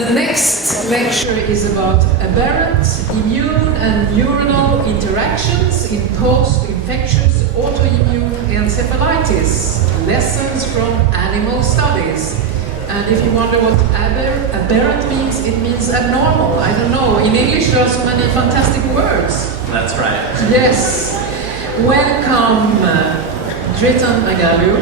The next lecture is about aberrant immune and neuronal interactions in post-infectious autoimmune encephalitis, lessons from animal studies. And if you wonder what aberrant means, it means abnormal. I don't know. In English there are so many fantastic words. That's right. Yes. Welcome, Dritan Agalliu,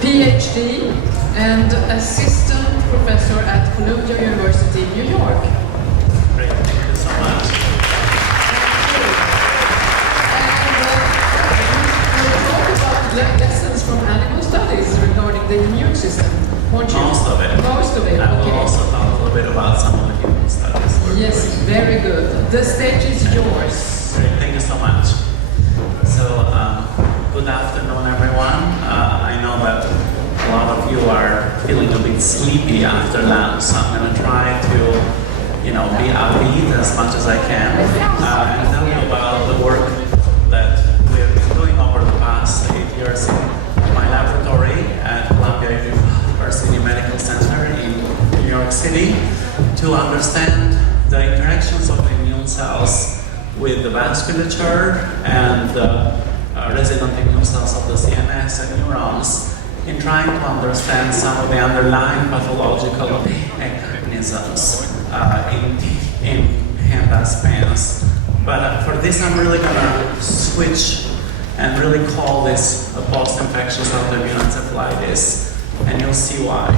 PhD and Assistant Professor at Columbia University, New York. Great, thank you so much. And we'll talk about lessons from animal studies regarding the immune system. Won't you? Most of it. Most of it, I will okay. also talk a little bit about some of the human studies. Yes, very good. The stage is yours. Great, thank you so much. So, good afternoon, everyone. I know that a lot of you are feeling a bit sleepy after lunch, so I'm going to try to, be upbeat as much as I can and tell you about the work that we've been doing over the past 8 years in my laboratory at Columbia University Medical Center in New York City to understand the interactions of the immune cells with the vasculature and the resident immune cells of the CNS and neurons in trying to understand some of the underlying pathological mechanisms in hand pains. But for this, I'm really going to switch and really call this a post-infectious autoimmune encephalitis, and you'll see why.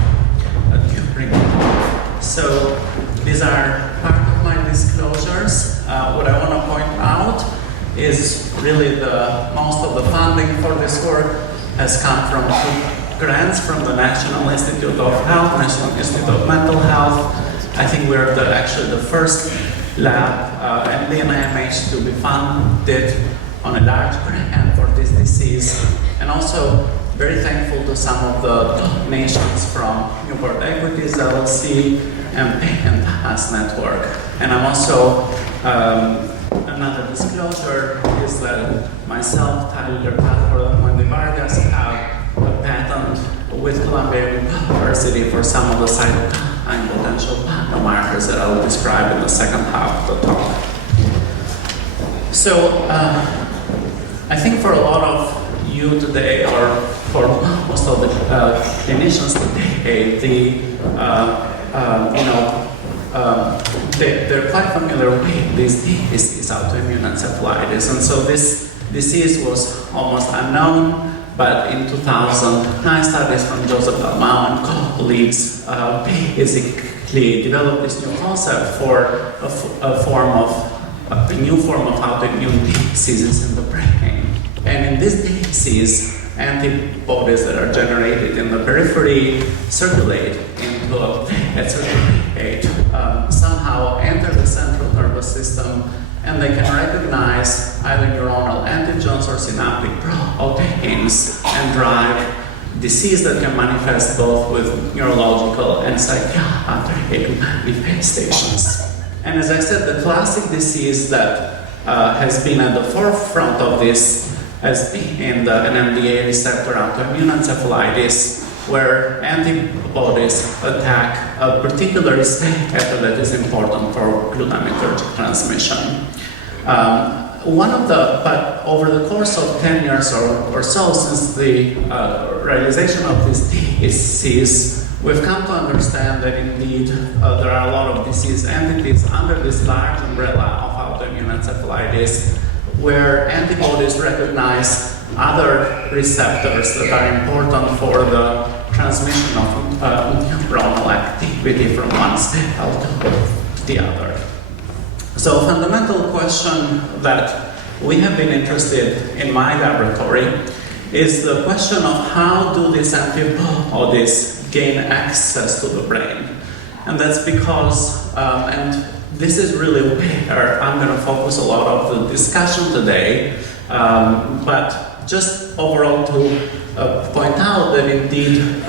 So these are part of my disclosures. What I want to point out is really most of the funding for this work has come from two grants from the National Institute of Health, National Institute of Mental Health. I think we're actually the first lab at the NIMH to be funded on a large grant for this disease, and also very thankful to some of the donations from Newport Equities LLC and PAS Network. And I'm also, another disclosure is that myself, Tyler Pathology, and Vargas have a patent with Columbia University for some of the cytokine potential biomarkers that I will describe in the second half of the talk. So, I think for a lot of you today, or for most of the clinicians today, they're quite familiar with this disease, autoimmune encephalitis, and so this disease was almost unknown. But in 2009, studies from Joseph Malmö and colleagues basically developed this new concept for a new form of autoimmune diseases in the brain. And in this disease, antibodies that are generated in the periphery circulate somehow enter the central nervous system, and they can recognize either neuronal antigens or synaptic proteins and drive disease that can manifest both with neurological and psychiatric manifestations. And as I said, the classic disease that has been at the forefront of this has been the NMDA receptor autoimmune encephalitis, where antibodies attack a particular receptor that is important for glutamatergic transmission. But over the course of 10 years or so since the realization of this disease, we've come to understand that indeed there are a lot of disease entities under this large umbrella of autoimmune encephalitis, where antibodies recognize other receptors that are important for the transmission of neuronal activity from one cell to the other. So a fundamental question that we have been interested in my laboratory is the question of how do these antibodies gain access to the brain? And that's because, and this is really where I'm going to focus a lot of the discussion today, but just overall to point out that indeed,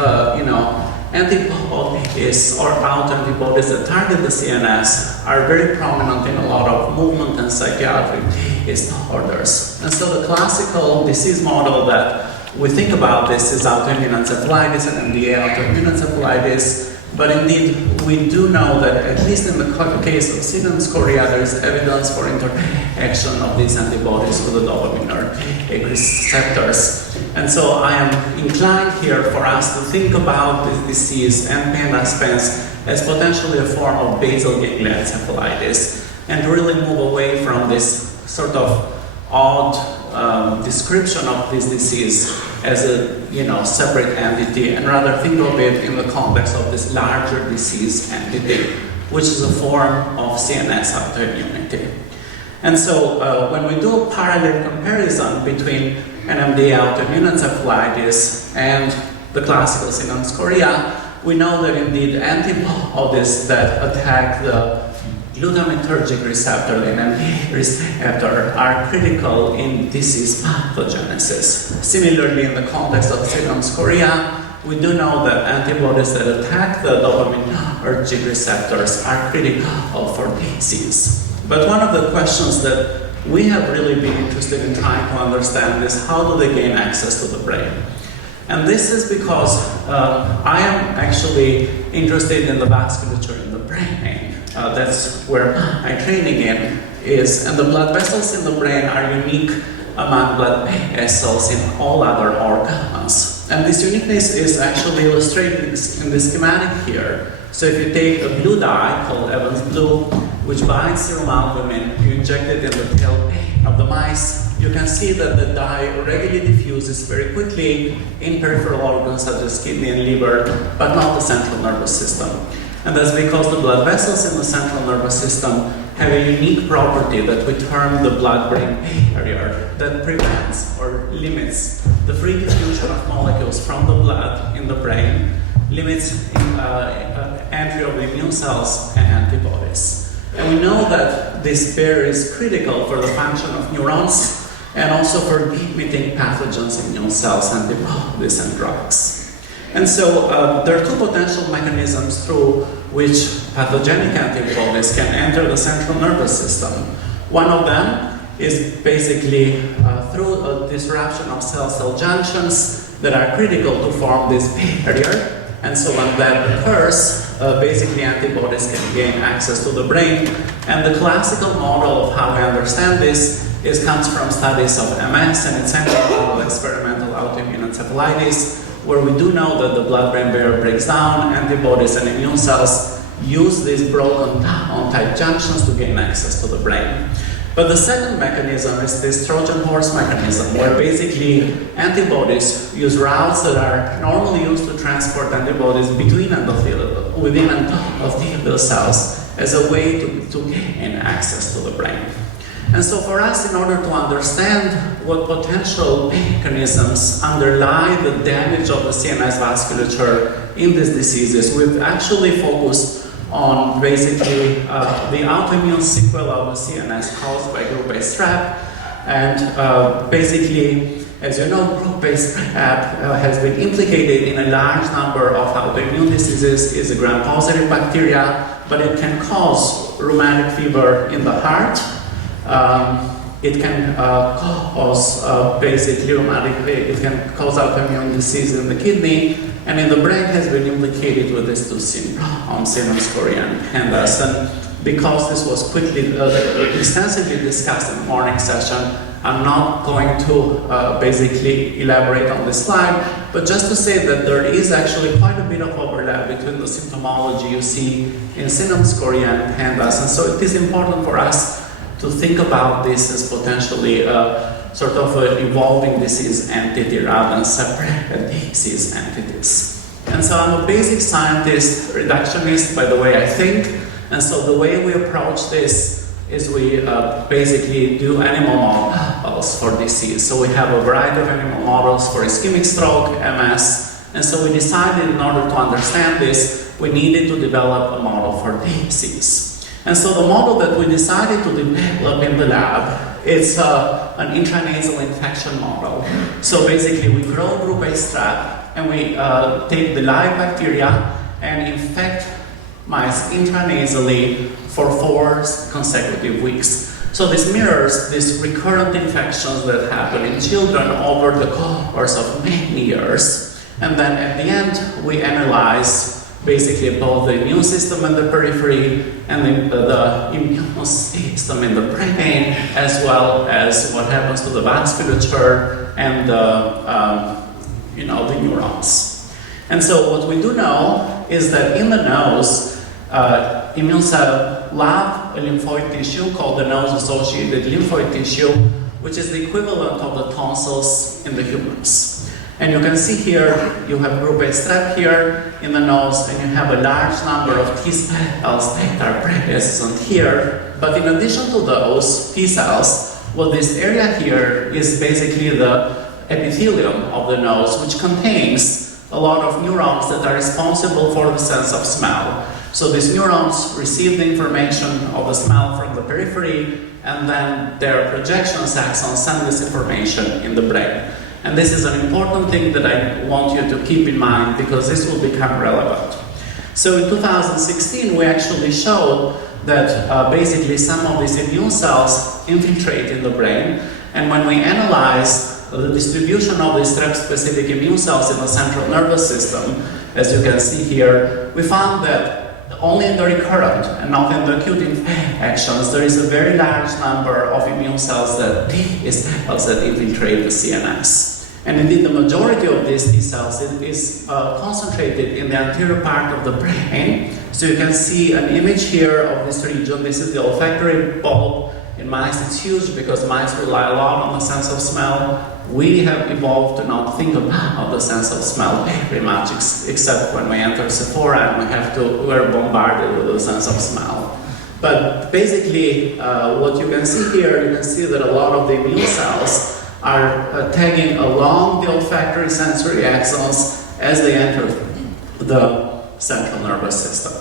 antibodies or autoantibodies that target the CNS are very prominent in a lot of movement and psychiatric disorders. And so the classical disease model that we think about this is autoimmune encephalitis and NMDA autoimmune encephalitis, But indeed, we do know that at least in the case of Sane scoria, there is evidence for interaction of these antibodies with the dopaminergic receptors. And so I am inclined here for us to think about this disease and PANDAS as potentially a form of basal ganglia encephalitis, and really move away from this sort of odd description of this disease as a separate entity, and rather think of it in the context of this larger disease entity, which is a form of CNS autoimmunity. And so when we do a parallel comparison between NMDA autoimmune encephalitis and the classical Sane scoria, we know that indeed antibodies that attack the glutamatergic receptor, the NMDA receptor, are critical in disease pathogenesis. Similarly, in the context of Sane scoria, we do know that antibodies that attack the dopaminergic receptors are critical for disease. But one of the questions that we have really been interested in trying to understand is how do they gain access to the brain? And this is because I am actually interested in the vasculature in the brain. That's where my training in is, and the blood vessels in the brain are unique among blood vessels in all other organs. And this uniqueness is actually illustrated in the schematic here. So if you take a blue dye called Evans blue, which binds serum albumin, you inject it in the tail of the mice, you can see that the dye readily diffuses very quickly in peripheral organs such as kidney and liver, but not the central nervous system. And that's because the blood vessels in the central nervous system have a unique property that we term the blood-brain barrier that prevents or limits the free diffusion of molecules from the blood in the brain, limits entry of the immune cells and antibodies. And we know that this barrier is critical for the function of neurons and also for limiting pathogens, immune cells, antibodies, and drugs. And so there are two potential mechanisms through which pathogenic antibodies can enter the central nervous system. One of them is basically through a disruption of cell-cell junctions that are critical to form this barrier. And so when that occurs, basically antibodies can gain access to the brain. And the classical model of how we understand this comes from studies of MS and its central experimental autoimmune encephalitis, where we do know that the blood-brain barrier breaks down, antibodies and immune cells use these broken on-type junctions to gain access to the brain. But the second mechanism is this Trojan horse mechanism, where basically antibodies use routes that are normally used to transport antibodies within endothelial cells as a way to gain access to the brain. And so for us, in order to understand what potential mechanisms underlie the damage of the CNS vasculature in these diseases, we've actually focused on basically the autoimmune sequel of the CNS caused by group A strep. And basically, as you know, group A strep has been implicated in a large number of autoimmune diseases. It's a gram-positive bacteria, but it can cause rheumatic fever in the heart. It can cause basically it can cause autoimmune disease in the kidney, and in the brain has been implicated with these two Sane scoria and PANDAS. And because this was quickly extensively discussed in the morning session, I'm not going to basically elaborate on this slide, but just to say that there is actually quite a bit of overlap between the symptomology you see in Sane scoria and PANDAS, and so it is important for us to think about this as potentially sort of an evolving disease entity rather than separate disease entities. And so I'm a basic scientist, reductionist by the way I think, and so the way we approach this is we basically do animal models for disease. So we have a variety of animal models for ischemic stroke, MS, and so we decided in order to understand this, we needed to develop a model for disease. And so the model that we decided to develop in the lab is an intranasal infection model. So basically we grow group A strep and we take the live bacteria and infect mice intranasally for 4 consecutive weeks. So this mirrors these recurrent infections that happen in children over the course of many years. And then at the end we analyze basically both the immune system in the periphery and the immune system in the brain, as well as what happens to the vasculature and the neurons. And so what we do know is that in the nose, immune cells love a lymphoid tissue called the nose-associated lymphoid tissue, which is the equivalent of the tonsils in the humans. And you can see here, you have group A strep here in the nose, and you have a large number of T cells that are present here. But in addition to those T cells, well, this area here is basically the epithelium of the nose, which contains a lot of neurons that are responsible for the sense of smell. So these neurons receive the information of the smell from the periphery, and then their projection axons send this information in the brain. And this is an important thing that I want you to keep in mind, because this will become relevant. So in 2016, we actually showed that basically some of these immune cells infiltrate in the brain, and when we analyzed the distribution of these strep-specific immune cells in the central nervous system, as you can see here, we found that only in the recurrent and not in the acute infections, there is a very large number of immune cells that infiltrate the CNS. And indeed, the majority of these T cells is concentrated in the anterior part of the brain. So you can see an image here of this region. This is the olfactory bulb. In mice, it's huge because mice rely a lot on the sense of smell. We have evolved to not think about the sense of smell very much, except when we enter Sephora and we're bombarded with the sense of smell. But basically, what you can see here, you can see that a lot of the immune cells are tagging along the olfactory sensory axons as they enter the central nervous system.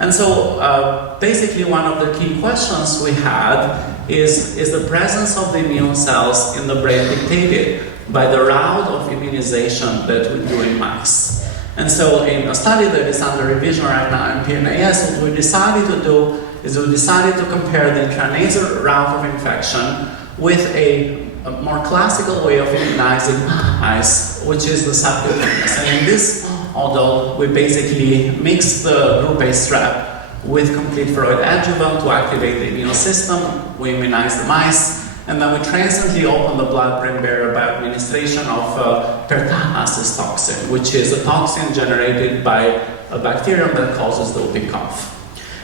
And so basically one of the key questions we had is the presence of the immune cells in the brain dictated by the route of immunization that we do in mice. And so in a study that is under revision right now in PNAS, what we decided to do is we decided to compare the intranasal route of infection with a more classical way of immunizing mice, which is the subcutaneous. And in this model, we basically mix the group A strep with complete Freud adjuvant to activate the immune system. We immunize the mice, and then we transiently open the blood-brain barrier by administration of pertanasis toxin, which is a toxin generated by a bacterium that causes the whooping cough.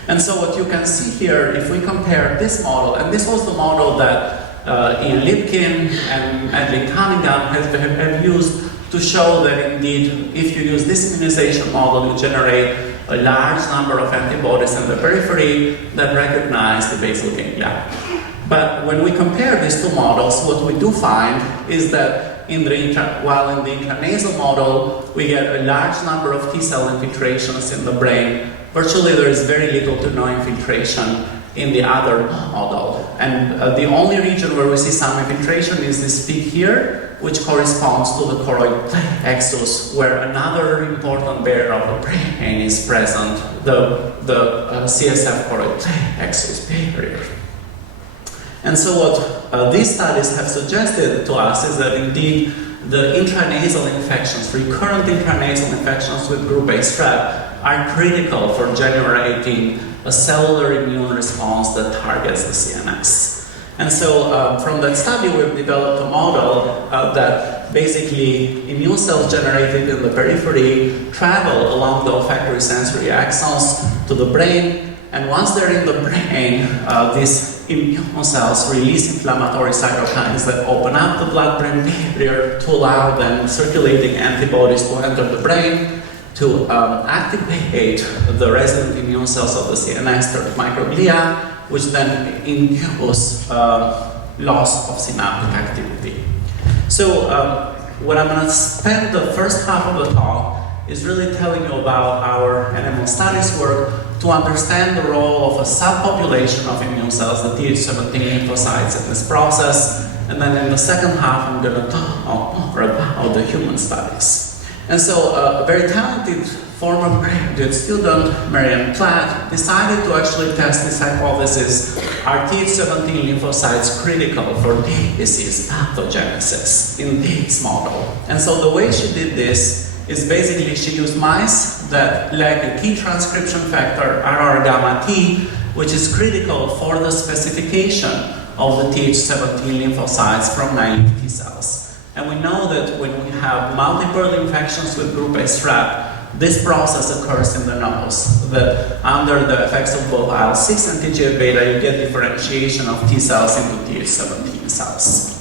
And so what you can see here, if we compare this model, and this was the model that Ian Lipkin and Madeline Cunningham have used to show that indeed, if you use this immunization model, you generate a large number of antibodies in the periphery that recognize the basal ganglia. But when we compare these two models, what we do find is that while in the intranasal model, we get a large number of T cell infiltrations in the brain, virtually there is very little to no infiltration in the other model. And the only region where we see some infiltration is this peak here, which corresponds to the choroid plexus, where another important barrier of the brain is present, the CSF choroid plexus barrier. And so what these studies have suggested to us is that indeed the intranasal infections, recurrent intranasal infections with group A strep, are critical for generating a cellular immune response that targets the CNS. And so from that study, we've developed a model that basically immune cells generated in the periphery travel along the olfactory sensory axons to the brain, and once they're in the brain, these immune cells release inflammatory cytokines that open up the blood-brain barrier to allow then circulating antibodies to enter the brain, to activate the resident immune cells of the CNS, the microglia, which then induce loss of synaptic activity. So what I'm going to spend the first half of the talk is really telling you about our animal studies work to understand the role of a subpopulation of immune cells, the Th17 lymphocytes, in this process. And then in the second half, I'm going to talk more about the human studies. And so a very talented former graduate student, Marianne Platt, decided to actually test this hypothesis: are Th17 lymphocytes critical for disease pathogenesis in this model? And so the way she did this is basically she used mice that lack a key transcription factor, RR gamma T, which is critical for the specification of the Th17 lymphocytes from naive T cells. And we know that when we have multiple infections with group A strep, this process occurs in the nose, that under the effects of both IL-6 and TGF-beta, you get differentiation of T cells into Th17 cells.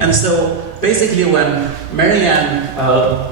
And so basically when Marianne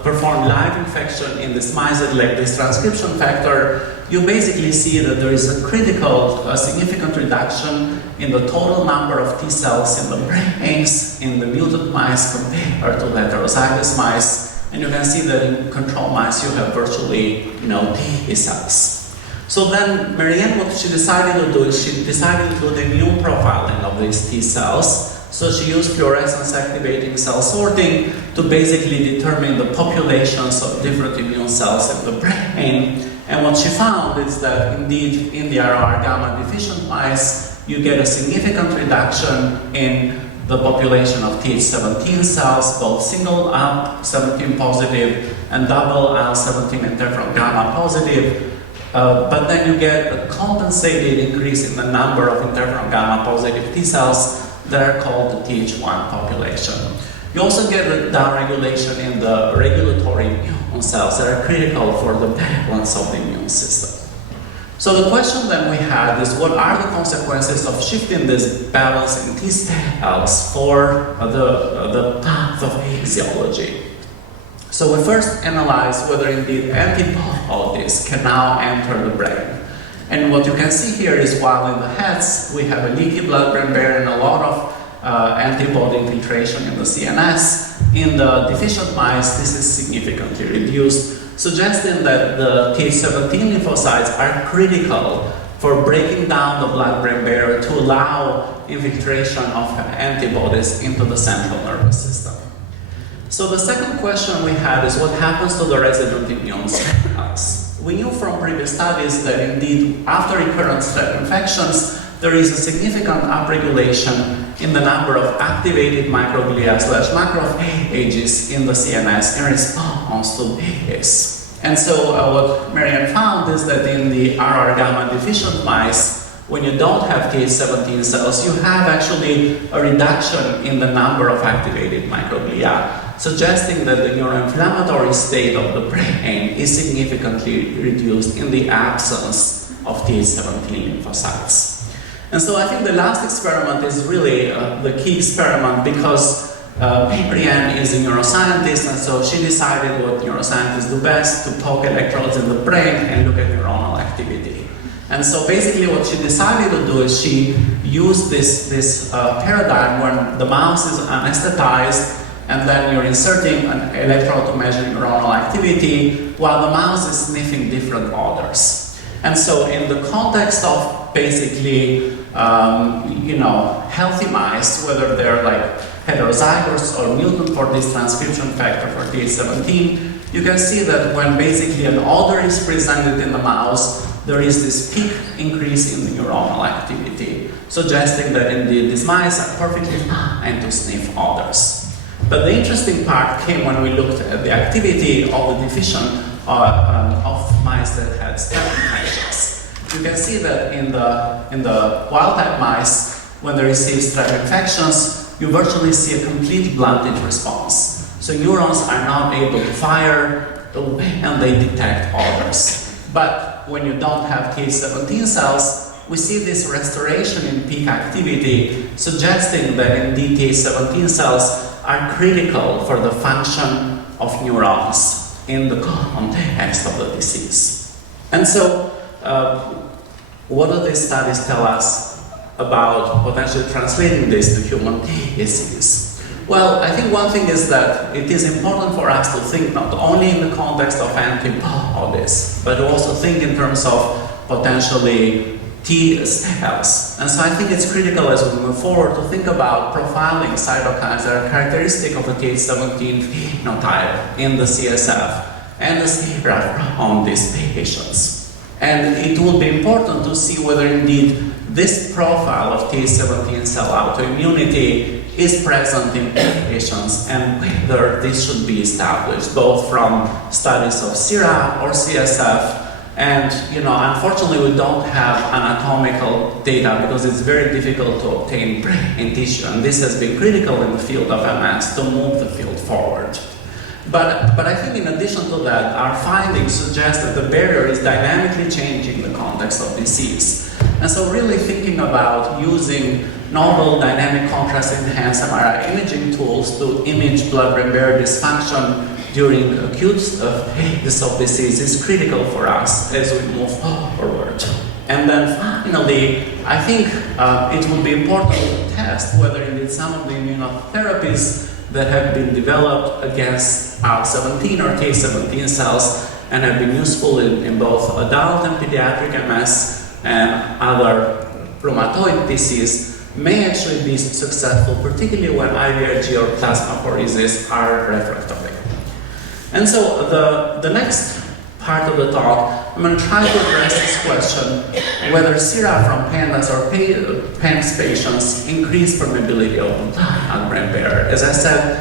performed live infection in this mice that lack this transcription factor, you basically see that there is a critical, significant reduction in the total number of T cells in the brains in the mutant mice compared to the heterozygous mice. And you can see that in control mice you have virtually no T cells. So then Marianne, what she decided to do is she decided to do the immune profiling of these T cells. So she used fluorescence activating cell sorting to basically determine the populations of different immune cells in the brain. And what she found is that indeed in the RR gamma deficient mice, you get a significant reduction in the population of Th17 cells, both single IL-17 positive and double IL-17 interferon gamma positive. But then you get a compensated increase in the number of interferon gamma positive T cells that are called the Th1 population. You also get a downregulation in the regulatory immune cells that are critical for the balance of the immune system. So the question then we had is, what are the consequences of shifting this balance in T cells for the pathophysiology? So we first analyzed whether indeed antibodies can now enter the brain. And what you can see here is, while in the heads we have a leaky blood-brain barrier and a lot of antibody infiltration in the CNS, in the deficient mice this is significantly reduced, suggesting that the Th17 lymphocytes are critical for breaking down the blood-brain barrier to allow infiltration of antibodies into the central nervous system. So the second question we had is, what happens to the resident immune cells? We knew from previous studies that indeed after recurrent strep infections, there is a significant upregulation in the number of activated microglia/macrophages in the CNS in response to this. And so what Marianne found is that in the RR gamma deficient mice, when you don't have Th17 cells, you have actually a reduction in the number of activated microglia, suggesting that the neuroinflammatory state of the brain is significantly reduced in the absence of Th17 lymphocytes. And so I think the last experiment is really the key experiment, because Marianne is a neuroscientist, and so she decided what neuroscientists do best, to poke electrodes in the brain and look at neuronal activity. And so basically what she decided to do is she used this paradigm when the mouse is anesthetized and then you're inserting an electrode to measure neuronal activity while the mouse is sniffing different odors. And so in the context of basically, healthy mice, whether they're like heterozygous or mutant for this transcription factor for Th17, you can see that when basically an odor is presented in the mouse, there is this peak increase in the neuronal activity, suggesting that indeed these mice are perfectly fine to sniff odors. But the interesting part came when we looked at the activity of the deficient of mice that had strep infections. You can see that in the wild-type mice, when they receive strep infections, you virtually see a complete blunted response. So neurons are not able to fire and they detect odors. But when you don't have Th17 cells, we see this restoration in peak activity, suggesting that indeed Th17 cells are critical for the function of neurons in the context of the disease. And so, what do these studies tell us about potentially translating this to human disease? Well, I think one thing is that it is important for us to think not only in the context of antibodies, but also think in terms of potentially T cells. And so I think it's critical as we move forward to think about profiling cytokines that are characteristic of the Th17 phenotype in the CSF and the CRF on these patients. And it will be important to see whether indeed this profile of Th17 cell autoimmunity is present in patients and whether this should be established, both from studies of sera or CSF. And unfortunately, we don't have anatomical data because it's very difficult to obtain brain tissue, and this has been critical in the field of MS to move the field forward. But I think in addition to that, our findings suggest that the barrier is dynamically changing the context of disease. And so really thinking about using novel dynamic contrast enhanced MRI imaging tools to image blood-brain barrier dysfunction during acute phases of disease is critical for us as we move forward. And then finally, I think it would be important to test whether indeed some of the immunotherapies that have been developed against IL-17 or K17 cells and have been useful in both adult and pediatric MS and other rheumatoid disease may actually be successful, particularly when IVIG or plasmapheresis are refractory. And so the next part of the talk, I'm going to try to address this question, whether sera from pandas or PANS patients increase permeability of the blood-brain barrier. As I said,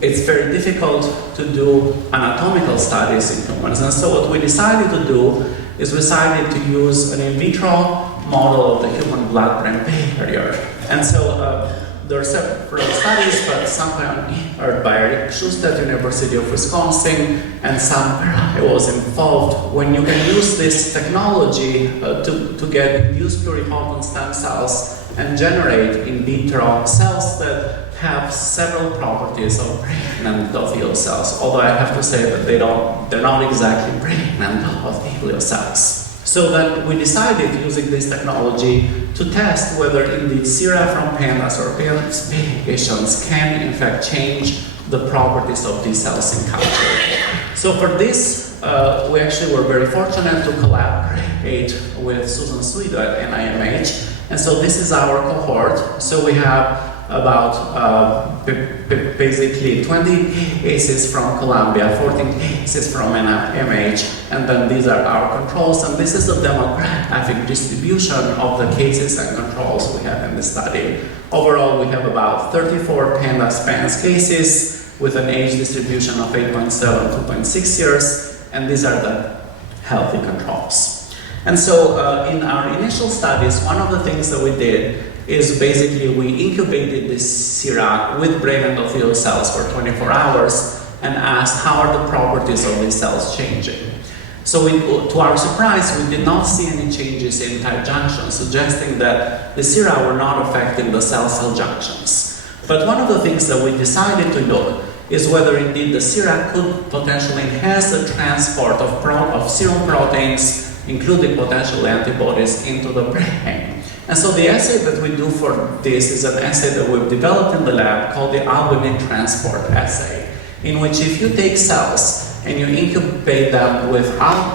it's very difficult to do anatomical studies in humans. And so what we decided to do is we decided to use an in vitro model of the human blood-brain barrier. And so there are several studies, but some are by Eric Schuster at University of Wisconsin, and some where I was involved. When you can use this technology to get induced pluripotent stem cells and generate in vitro cells that have several properties of brain endothelial cells, although I have to say that they're not exactly brain endothelial cells. So then we decided, using this technology, to test whether indeed sera from pandas or PANS patients can in fact change the properties of these cells in culture. So for this, we actually were very fortunate to collaborate with Susan Swedo at NIMH. And so this is our cohort. So we have about basically 20 cases from Columbia, 14 cases from NIMH, and then these are our controls, and this is the demographic distribution of the cases and controls we have in the study. Overall, we have about 34 pandas PANS cases with an age distribution of 8.7 to 2.6 years, and these are the healthy controls. And so in our initial studies, one of the things that we did is basically we incubated this sera with brain endothelial cells for 24 hours and asked how are the properties of these cells changing. So to our surprise, we did not see any changes in tight junctions, suggesting that the sera were not affecting the cell-cell junctions. But one of the things that we decided to look is whether indeed the sera could potentially enhance the transport of serum proteins, including potential antibodies, into the brain. And so the assay that we do for this is an assay that we've developed in the lab called the Albumin transport assay, in which if you take cells and you incubate them with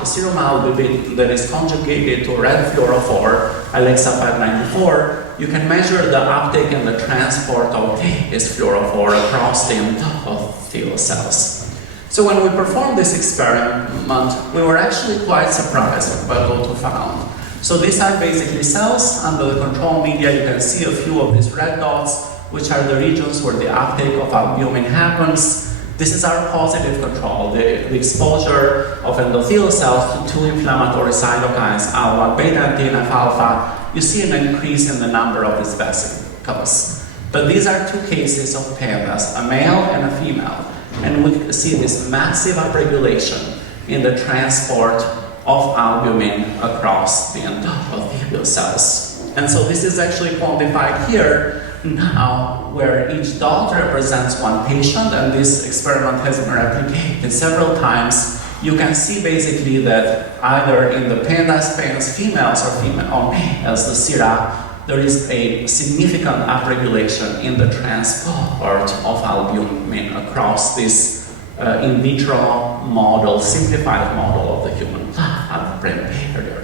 serum albumin that is conjugated to red fluorophore, Alexa 594, you can measure the uptake and the transport of this fluorophore across the endothelial cells. So when we performed this experiment, we were actually quite surprised about what we found. So these are basically cells under the control media. You can see a few of these red dots, which are the regions where the uptake of albumin happens. This is our positive control, the exposure of endothelial cells to two inflammatory cytokines, IL-1 beta and TNF-alpha. You see an increase in the number of these vesicles. But these are two cases of pandas, a male and a female. And we see this massive upregulation in the transport of albumin across the endothelial cells. And so this is actually quantified here now, where each dot represents one patient, and this experiment has been replicated several times. You can see basically that either in the pandas, PANS females or males, the sera, there is a significant upregulation in the transport of albumin across this in vitro model, simplified model of the human blood-brain barrier.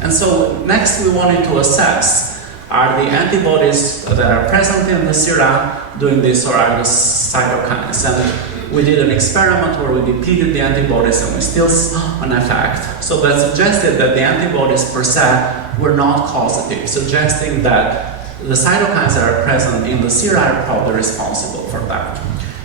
And so next we wanted to assess, are the antibodies that are present in the sera doing this, or are the cytokines? And we did an experiment where we depleted the antibodies and we still saw an effect. So that suggested that the antibodies per se were not causative, suggesting that the cytokines that are present in the sera are probably responsible for that.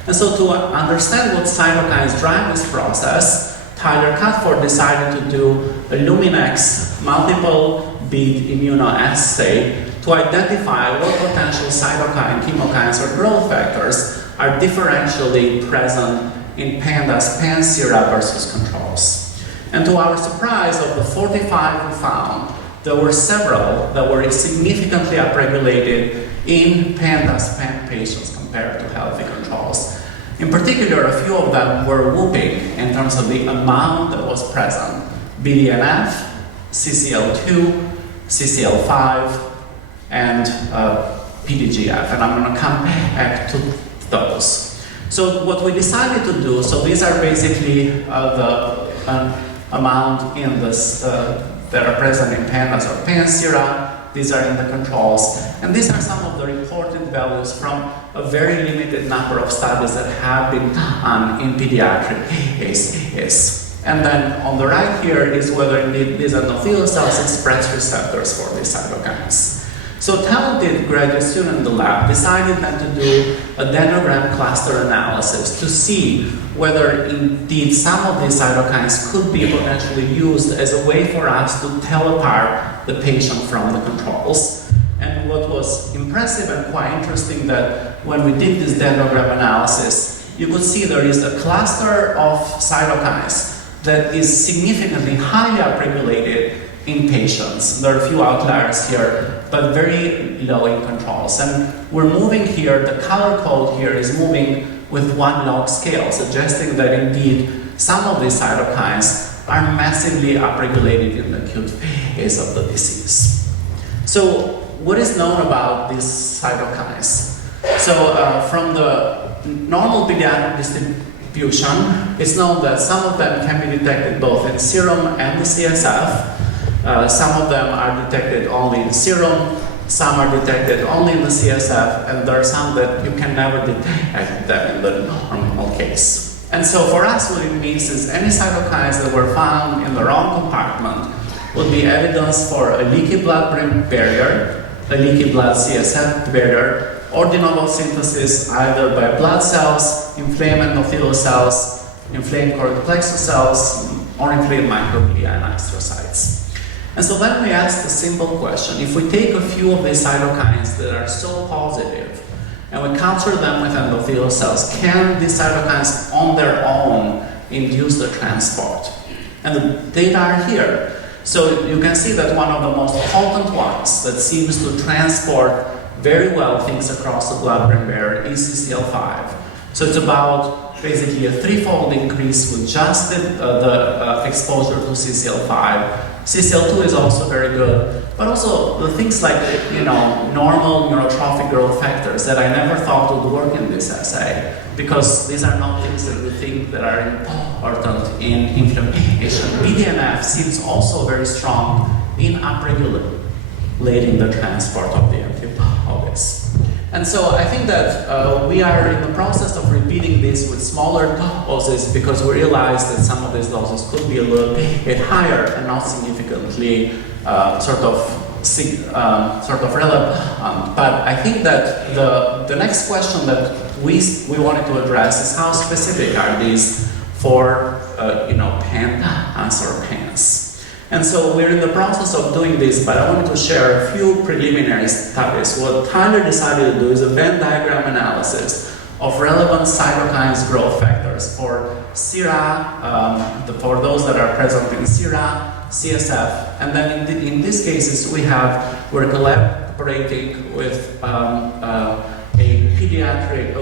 And so to understand what cytokines drive this process, Tyler Cutford decided to do a Luminex multiple bead immunoassay to identify what potential cytokine, chemokines, or growth factors are differentially present in pandas, pan sera versus controls. And to our surprise, of the 45 we found, there were several that were significantly upregulated in pandas, pan patients compared to healthy controls. In particular, a few of them were whooping in terms of the amount that was present: BDNF, CCL2, CCL5, and PDGF, and I'm going to come back to those. So what we decided to do, so these are basically the amount in this that are present in pandas or pan sera. These are in the controls, and these are some of the reported values from a very limited number of studies that have been done in pediatric cases. And then on the right here is whether indeed these endothelial cells express receptors for these cytokines. So talented graduate student in the lab decided then to do a dendrogram cluster analysis to see whether indeed some of these cytokines could be potentially used as a way for us to tell apart the patient from the controls. And what was impressive and quite interesting, that when we did this dendrogram analysis, you could see there is a cluster of cytokines that is significantly highly upregulated in patients. There are a few outliers here, but very low in controls. And we're moving here, the color code here is moving with 1 log scale, suggesting that indeed some of these cytokines are massively upregulated in the acute phase of the disease. So what is known about these cytokines? So from the normal pediatric distribution, it's known that some of them can be detected both in serum and the CSF. Some of them are detected only in serum, some are detected only in the CSF, and there are some that you can never detect them in the normal case. And so for us, what it means is any cytokines that were found in the wrong compartment would be evidence for a leaky blood-brain barrier, a leaky blood CSF barrier, or de novo synthesis either by blood cells, inflamed endothelial cells, inflamed choroid plexus cells, or inflamed microglia and astrocytes. And so then we asked the simple question: if we take a few of these cytokines that are so positive and we culture them with endothelial cells, can these cytokines on their own induce the transport? And the data are here. So you can see that one of the most potent ones that seems to transport very well things across the blood-brain barrier is CCL5. So it's about basically a 3-fold increase with just the exposure to CCL5. CCL2 is also very good, but also the things like, normal neurotrophic growth factors that I never thought would work in this assay, because these are not things that we think that are important in inflammation. BDNF seems also very strong in upregulating the transport of the antibodies. And so I think that we are in the process of repeating this with smaller doses, because we realize that some of these doses could be a little bit higher and not significantly sort of relevant. But I think that the next question that we wanted to address is how specific are these for PANs or PANs. And so we're in the process of doing this, but I wanted to share a few preliminary studies. What Tyler decided to do is a Venn diagram analysis of relevant cytokines growth factors for sera, for those that are present in sera, CSF, and then in these cases we're collaborating with a pediatric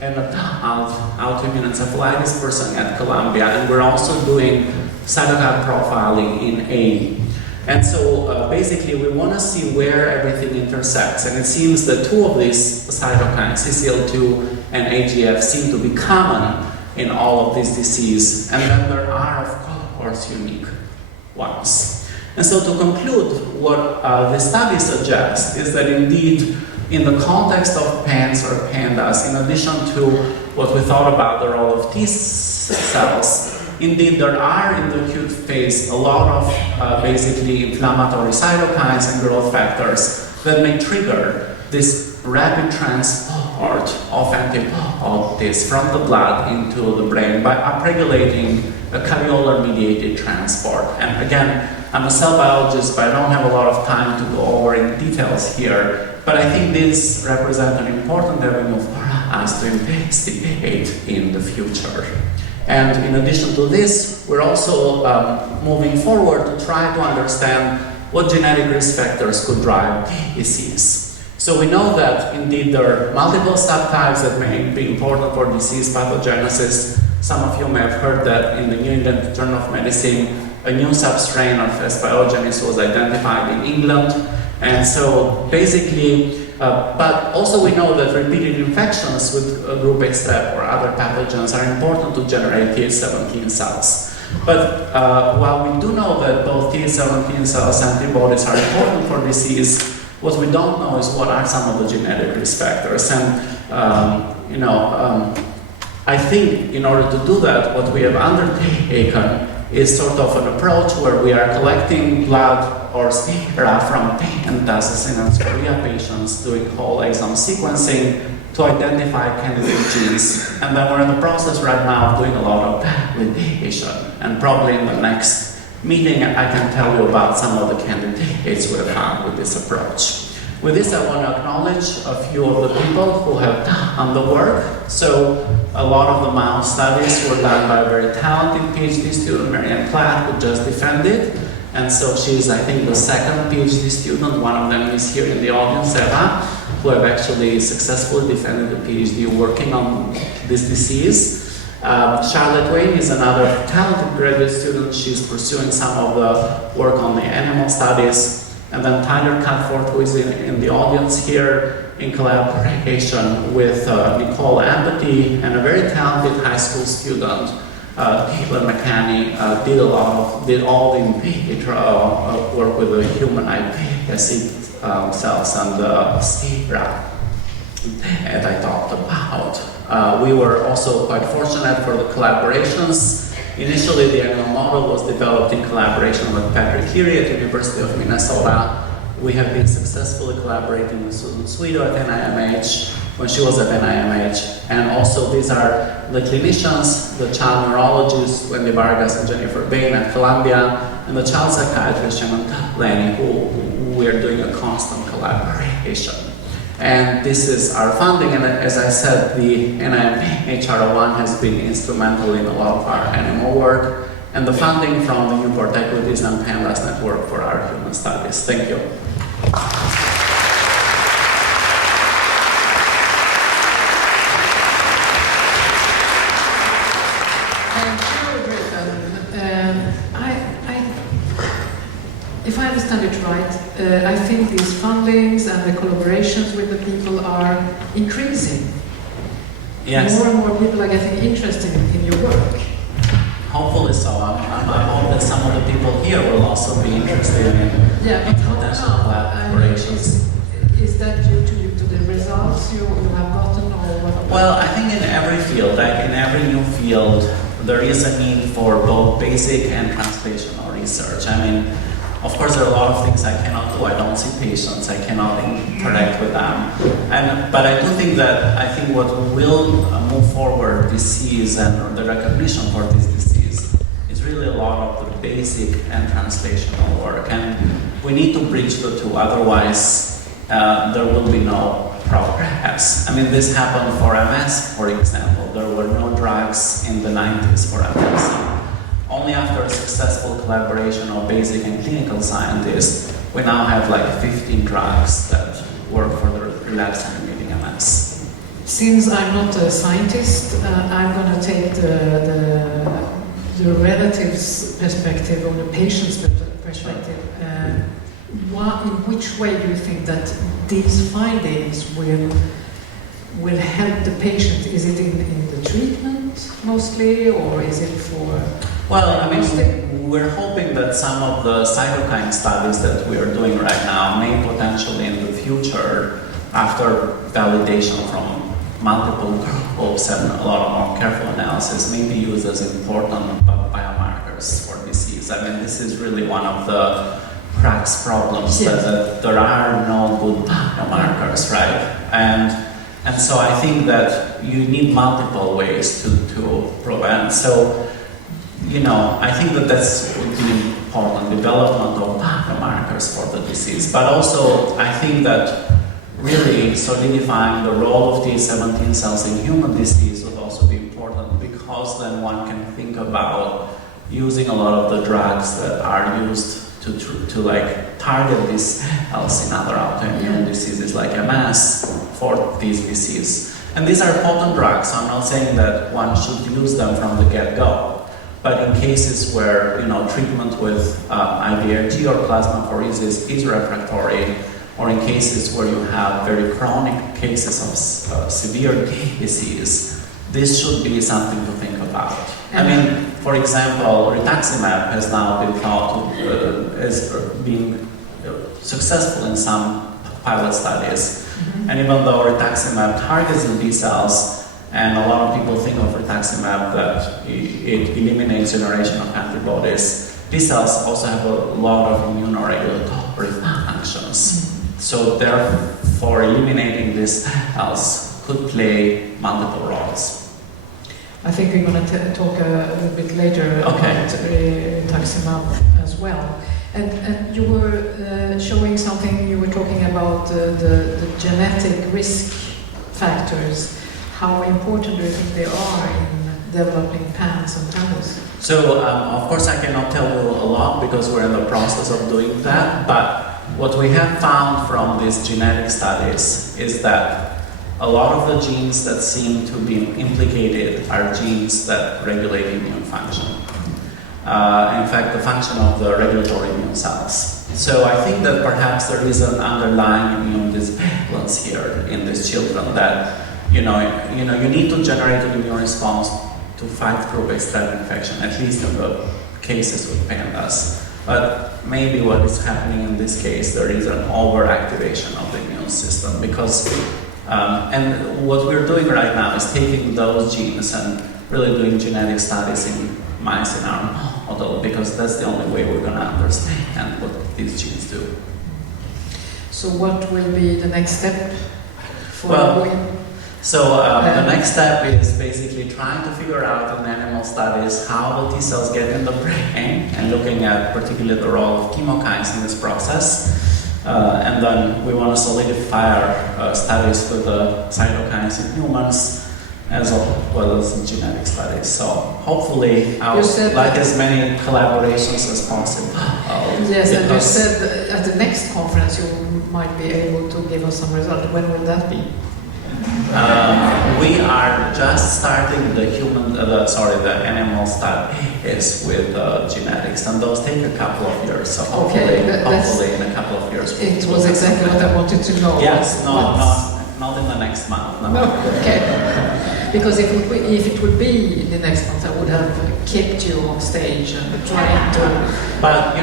and autoimmune encephalitis person at Columbia, and we're also doing cytokine profiling in AE. And so basically we want to see where everything intersects, and it seems that 2 of these cytokines, CCL2 and AGF, seem to be common in all of these diseases, and then there are of course unique ones. And so to conclude, what the study suggests is that indeed in the context of PANs or PANDAS, in addition to what we thought about the role of T cells, indeed there are in the acute phase a lot of basically inflammatory cytokines and growth factors that may trigger this rapid transport of antibodies from the blood into the brain by upregulating a carriolar-mediated transport. And again, I'm a cell biologist, but I don't have a lot of time to go over in details here. But I think these represent an important avenue for us to investigate in the future. And in addition to this, we're also moving forward to try to understand what genetic risk factors could drive disease. So we know that indeed there are multiple subtypes that may be important for disease pathogenesis. Some of you may have heard that in the New England Journal of Medicine, a new substrain of S. pyogenes was identified in England. And so basically, but also we know that repeated infections with group A strep or other pathogens are important to generate Th17 cells. But while we do know that both Th17 cells and antibodies are important for disease, what we don't know is what are some of the genetic risk factors. And I think in order to do that, what we have undertaken is sort of an approach where we are collecting blood or sera from 10,000 and Korea patients, doing whole exome sequencing to identify candidate genes. And then we're in the process right now of doing a lot of validation. And probably in the next meeting, I can tell you about some of the candidates we have found with this approach. With this, I want to acknowledge a few of the people who have done the work. So a lot of the mouse studies were done by a very talented PhD student, Marianne Platt, who just defended. And so she's, I think, the second PhD student. One of them is here in the audience, Eva, who have actually successfully defended the PhD working on this disease. Charlotte Wayne is another talented graduate student. She's pursuing some of the work on the animal studies. And then Tyler Cutforth, who is in the audience here, in collaboration with Nicole Abbott and a very talented high school student, Caitlin McCanney, did all the in vitro work with the human iPSC cells and the sera that I talked about. We were also quite fortunate for the collaborations. Initially, the animal model was developed in collaboration with Patrick Curie at the University of Minnesota. We have been successfully collaborating with Susan Sweeto at NIMH when she was at NIMH. And also, these are the clinicians, the child neurologists, Wendy Vargas and Jennifer Bain at Columbia, and the child psychiatrist, Shannon Laney, who we are doing a constant collaboration. And this is our funding, and as I said, the NIMH-R01 has been instrumental in a lot of our animal work, and the funding from the Newport Equities and Pandas Network for our human studies. Thank you. Thank you, Dritan. If I understand it right, I think these fundings and the collaborations with the people are increasing. Yes. More and more people are getting interested in your work. Hopefully so. I hope that some of the people here will also be interested in potential collaborations. Is that due to the results you have gotten, or what? Well, I think in every field, like in every new field, there is a need for both basic and translational research. I mean, of course, there are a lot of things I cannot do. I don't see patients. I cannot interact with them. But I do think that what will move forward disease and the recognition for this disease is really a lot of the basic and translational work. And we need to bridge the two. Otherwise, there will be no progress. I mean, this happened for MS, for example. There were no drugs in the 90s for MS. Only after a successful collaboration of basic and clinical scientists, we now have like 15 drugs that work for the relapsed and remitting MS. Since I'm not a scientist, I'm going to take the relative's perspective or the patient's perspective. In which way do you think that these findings will help the patient? Is it in the treatment mostly, or is it for... Well, I mean, we're hoping that some of the cytokine studies that we are doing right now may potentially in the future, after validation from multiple groups and a lot of more careful analysis, may be used as important biomarkers for disease. I mean, this is really one of the cracks problems, that there are no good biomarkers, right? And so I think that you need multiple ways to prevent. So, you know, I think that that's would be important, development of biomarkers for the disease. But also, I think that really solidifying the role of these 17 cells in human disease would also be important, because then one can think about using a lot of the drugs that are used to like target these cells in other autoimmune diseases like MS for these diseases. And these are potent drugs, so I'm not saying that one should use them from the get-go. But in cases where, you know, treatment with IVIG or plasmapheresis is refractory, or in cases where you have very chronic cases of severe disease, this should be something to think about. I mean, for example, rituximab has now been thought as being successful in some pilot studies. And even though rituximab targets the B cells, and a lot of people think of rituximab that it eliminates generation of antibodies, B cells also have a lot of immunoregulatory functions. So therefore, eliminating these cells could play multiple roles. I think we're going to talk a little bit later about rituximab as well. And you were showing something, you were talking about the genetic risk factors. How important do you think they are in developing PANS and PANS? So, of course, I cannot tell you a lot because we're in the process of doing that, but what we have found from these genetic studies is that a lot of the genes that seem to be implicated are genes that regulate immune function. In fact, the function of the regulatory immune cells. So I think that perhaps there is an underlying immune disbalance here in these children that you need to generate an immune response to fight through bacterial infection, at least in the cases with pandas. But maybe what is happening in this case, there is an overactivation of the immune system because, and what we're doing right now is taking those genes and really doing genetic studies in mice in our model, because that's the only way we're going to understand what these genes do. So what will be the next step for the next step is basically trying to figure out in animal studies how the T cells get in the brain and looking at particularly the role of chemokines in this process. And then we want to solidify our studies with the cytokines in humans as well as in genetic studies. So hopefully I would like as many collaborations as possible. Yes, and you said at the next conference you might be able to give us some result. When will that be? We are just starting the animal studies with genetics, and those take a couple of years. So hopefully in a couple of years. It was exactly what I wanted to know. Yes, not in the next month. No. Okay. Because if it would be in the next month, I would have kept you on stage and trying to. But we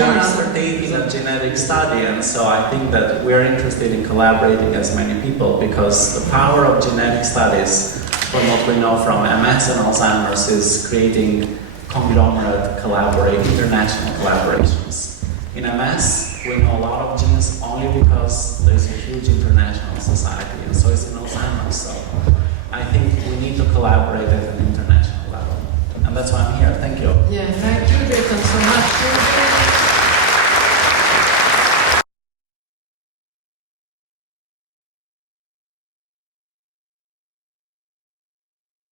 are undertaking a genetic study, and so I think that we are interested in collaborating as many people, because the power of genetic studies, from what we know from MS and Alzheimer's, is creating conglomerate international collaborations. In MS, we know a lot of genes only because there's a huge international society, and so is in Alzheimer's. So I think we need to collaborate at an international level. And that's why I'm here. Thank you. Yeah, thank